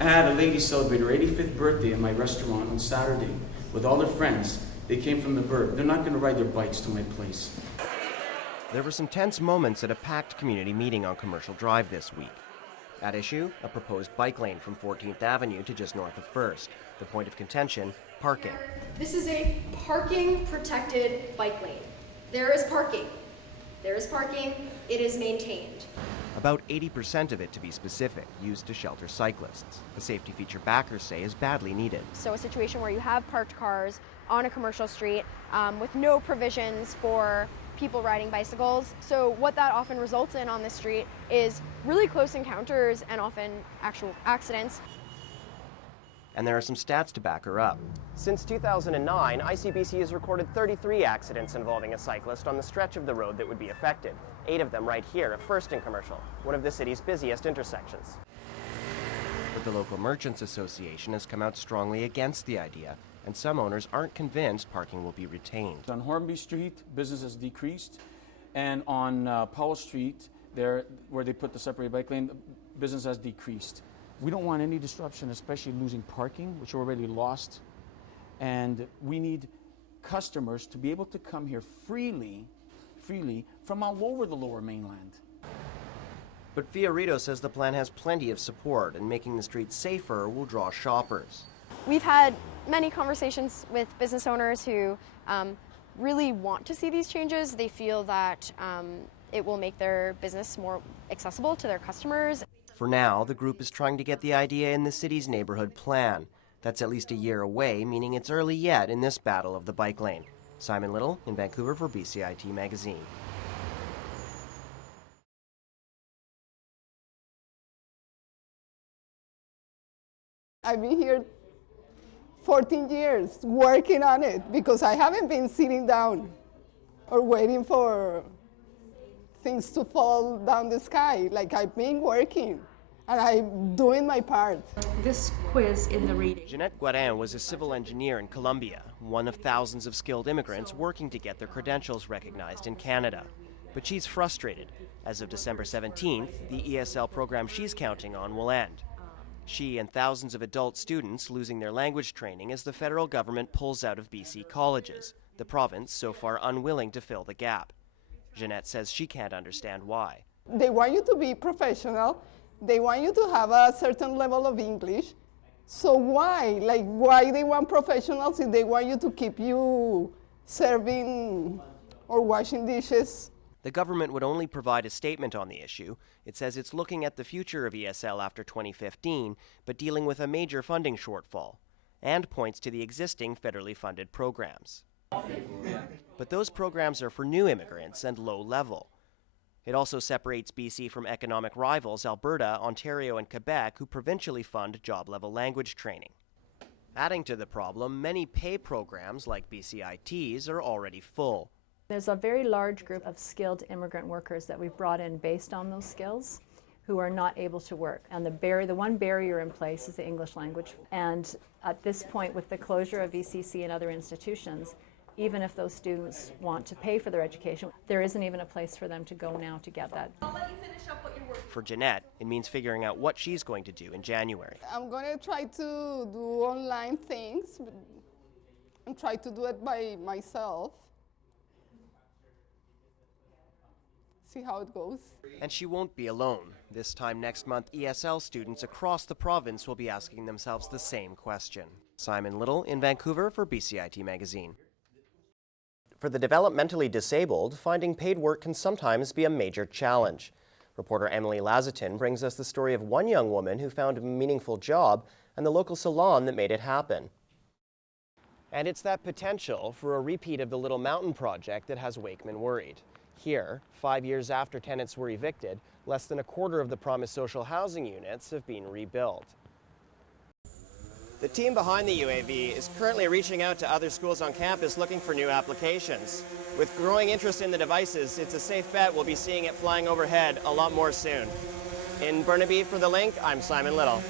I had a lady celebrate her 85th birthday at my restaurant on Saturday with all their friends. They came from the burg. They're not going to ride their bikes to my place. There were some tense moments at a packed community meeting on Commercial Drive this week. At issue, a proposed bike lane from 14th Avenue to just north of 1st. The point of contention, parking. This is a parking protected bike lane. There is parking. There is parking. It is maintained. About 80% of it, to be specific, used to shelter cyclists. A safety feature backers say is badly needed. So a situation where you have parked cars on a commercial street with no provisions for people riding bicycles. So what that often results in on the street is really close encounters and often actual accidents. And there are some stats to back her up. Since 2009, ICBC has recorded 33 accidents involving a cyclist on the stretch of the road that would be affected. 8 of them right here at First and Commercial, one of the city's busiest intersections. But the local Merchants Association has come out strongly against the idea, and some owners aren't convinced parking will be retained. On Hornby Street, business has decreased, and on Powell Street, there where they put the separated bike lane, business has decreased. We don't want any disruption, especially losing parking, which are already lost, and we need customers to be able to come here freely from all over the Lower Mainland. But Fiorito says the plan has plenty of support, and making the streets safer will draw shoppers. We've had many conversations with business owners who really want to see these changes. They feel that it will make their business more accessible to their customers. For now, the group is trying to get the idea in the city's neighborhood plan. That's at least a year away, meaning it's early yet in this battle of the bike lane. Simon Little in Vancouver for BCIT Magazine. I've been here 14 years working on it because I haven't been sitting down or waiting for things to fall down the sky. Like, I've been working and I'm doing my part. This quiz in the reading. Jeanette Guarin was a civil engineer in Colombia, one of thousands of skilled immigrants working to get their credentials recognized in Canada. But she's frustrated. As of December 17th, the ESL program she's counting on will end. She and thousands of adult students losing their language training as the federal government pulls out of BC colleges, the province so far unwilling to fill the gap. Jeanette says she can't understand why. They want you to be professional. They want you to have a certain level of English. So why? Like, why they want professionals if they want you to keep you serving or washing dishes? The government would only provide a statement on the issue. It says it's looking at the future of ESL after 2015, but dealing with a major funding shortfall, and points to the existing federally funded programs. But those programs are for new immigrants and low level. It also separates BC from economic rivals Alberta, Ontario, and Quebec, who provincially fund job-level language training. Adding to the problem, many pay programs like BCITs are already full. There's a very large group of skilled immigrant workers that we've brought in based on those skills who are not able to work. And the one barrier in place is the English language. And at this point, with the closure of VCC and other institutions, even if those students want to pay for their education, there isn't even a place for them to go now to get that. I'll let you finish up what you're working on. For Jeanette, it means figuring out what she's going to do in January. I'm going to try to do online things and try to do it by myself. See how it goes. And she won't be alone. This time next month, ESL students across the province will be asking themselves the same question. Simon Little in Vancouver for BCIT Magazine. For the developmentally disabled, finding paid work can sometimes be a major challenge. Reporter Emily Lazatin brings us the story of one young woman who found a meaningful job and the local salon that made it happen. And it's that potential for a repeat of the Little Mountain project that has Wakeman worried. Here, 5 years after tenants were evicted, less than a quarter of the promised social housing units have been rebuilt. The team behind the UAV is currently reaching out to other schools on campus looking for new applications. With growing interest in the devices, it's a safe bet we'll be seeing it flying overhead a lot more soon. In Burnaby for The Link, I'm Simon Little.